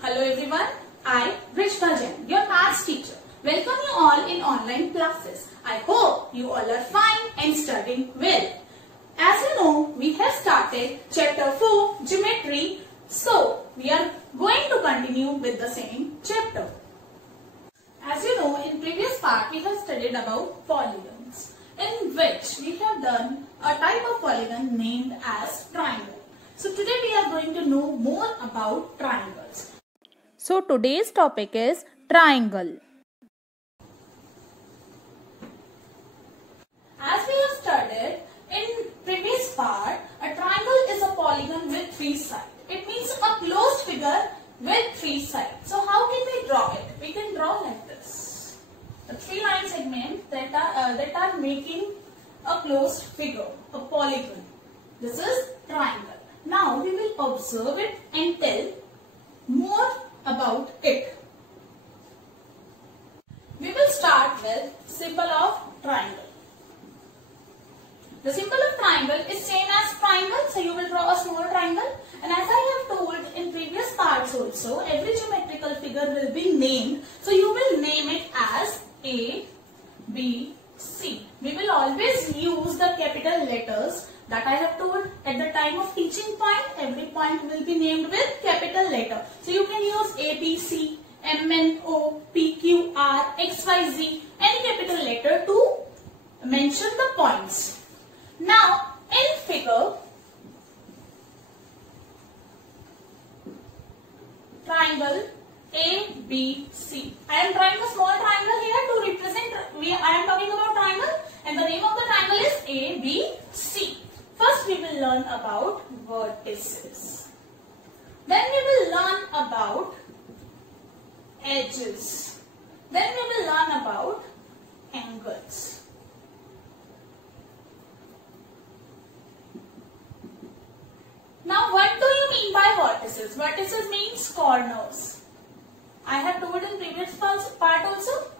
Hello everyone, I Rishma Jain, your maths teacher. Welcome you all in online classes. I hope you all are fine and studying well. As you know, we have started chapter 4 geometry, so we are going to continue with the same chapter. As you know, in previous part we have studied about polygons, in which we have done a type of polygon named as triangle. So today we are going to know more about triangles. So today's topic is triangle. As we have studied in previous part, a triangle is a polygon with three sides. It means a closed figure with three sides. So how can we draw it? We can draw like this. The three line segments that are making a closed figure, a polygon. This is triangle. Now we will observe it and tell more about it. We will start with symbol of triangle. The symbol of triangle is same as triangle, so you will draw a small triangle. And as I have told in previous parts also, every geometrical figure will be named. So you will name it as A, B, C. We will always use the capital letters that I have told at the time of teaching point. Every point will be named with capital letter. So you can use A, B, C, M, N, O, P, Q, R, X, Y, Z, any capital letter to mention the points. Now, in figure, triangle A, B, C. I am drawing a small triangle here to represent, I am talking about triangle, and the name of the triangle is A, B, C. First we will learn about vertices. Then we will learn about edges. Then we will learn about angles. Now what do you mean by vertices? Vertices means corners. I have told in previous part also,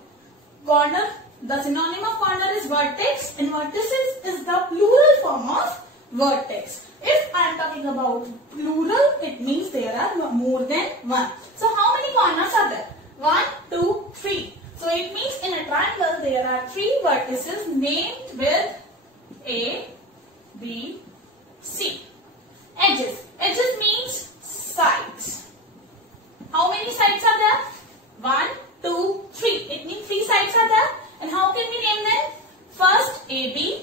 corner, the synonym of corner is vertex, and vertices is the plural form of vertex. If I am talking about plural, it means there are more than one. So how many corners are there? 1, 2, 3. So it means in a triangle there are 3 vertices named with A, B, C. Edges. Edges means sides. How many sides are there? 1, 2, 3. It means 3 sides are there. And how can we name them? First AB,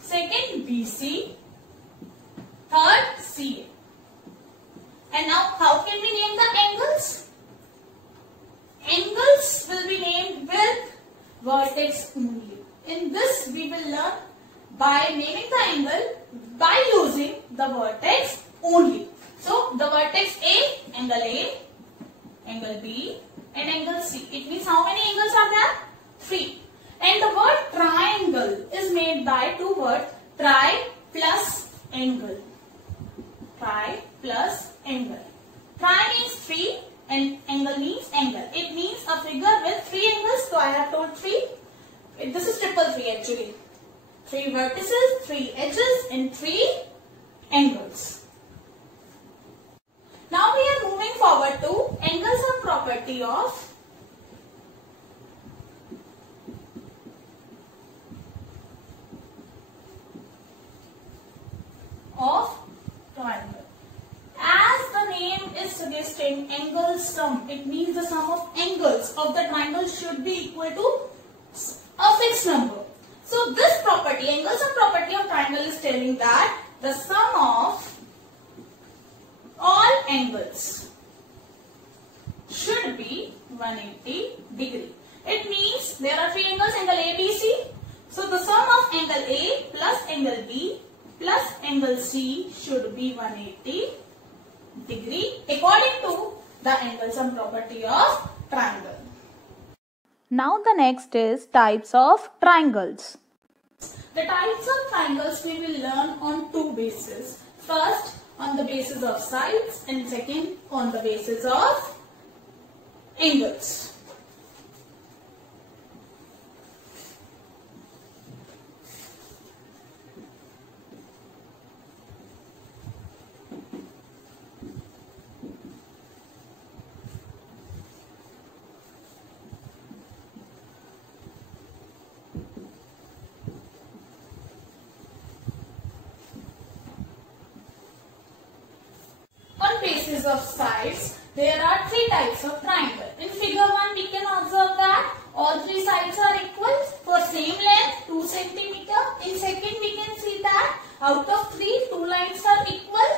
second BC, third CA. And now how can we name the angles? Angles will be named with vertex only. In this we will learn by naming the angle by using the vertex only. So the vertex A, angle B, and angle C. It means how many angles are there? 3. And the word triangle is made by 2 words, tri plus angle. Tri plus angle. Tri means 3 and angle means angle. It means a figure with 3 angles. So I have told 3. This is triple 3 actually. 3 vertices, 3 edges and 3 angles. Now we are moving forward to angles are property of triangle. As the name is suggesting, angle sum. It means the sum of angles of the triangle should be equal to a fixed number. So this property, angles are property of triangle, is telling that the sum of all angles should be 180 degree. It means there are 3 angles, angle A, B, C. So the sum of angle A plus angle B plus angle C should be 180 degree according to the angle sum property of triangle. Now the next is types of triangles. The types of triangles we will learn on 2 bases. First, on the basis of sides, and second on the basis of angles. bases of sides, there are three types of triangle. In figure 1, we can observe that all three sides are equal for same length, 2 cm. In second, we can see that out of 3, 2 lines are equal,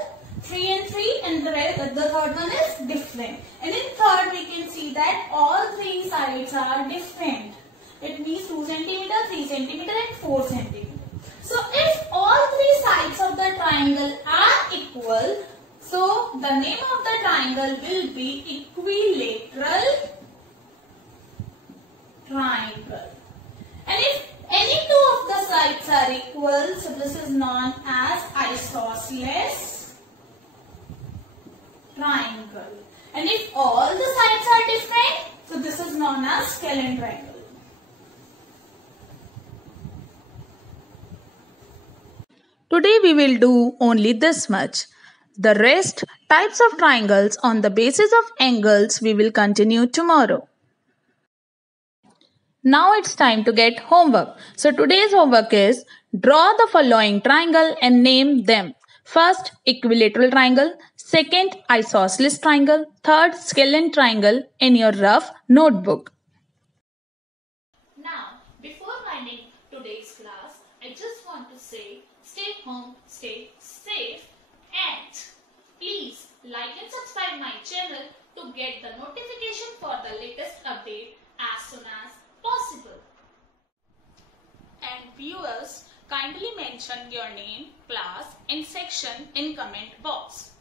3 and 3, and the third one is different. And in third, we can see that all three sides are different. It means 2 cm, 3 cm and 4 cm. So if all three sides of the triangle are equal, so the name of the triangle will be equilateral triangle. And if any two of the sides are equal, so this is known as isosceles triangle. And if all the sides are different, so this is known as scalene triangle. Today we will do only this much. The rest types of triangles on the basis of angles we will continue tomorrow. Now it's time to get homework. So today's homework is draw the following triangle and name them. First, equilateral triangle. Second, isosceles triangle. Third, scalene triangle in your rough notebook. Now, before winding today's class, I just want to say stay home, stay safe, and please like and subscribe my channel to get the notification for the latest update as soon as possible. And viewers, kindly mention your name, class and section in comment box.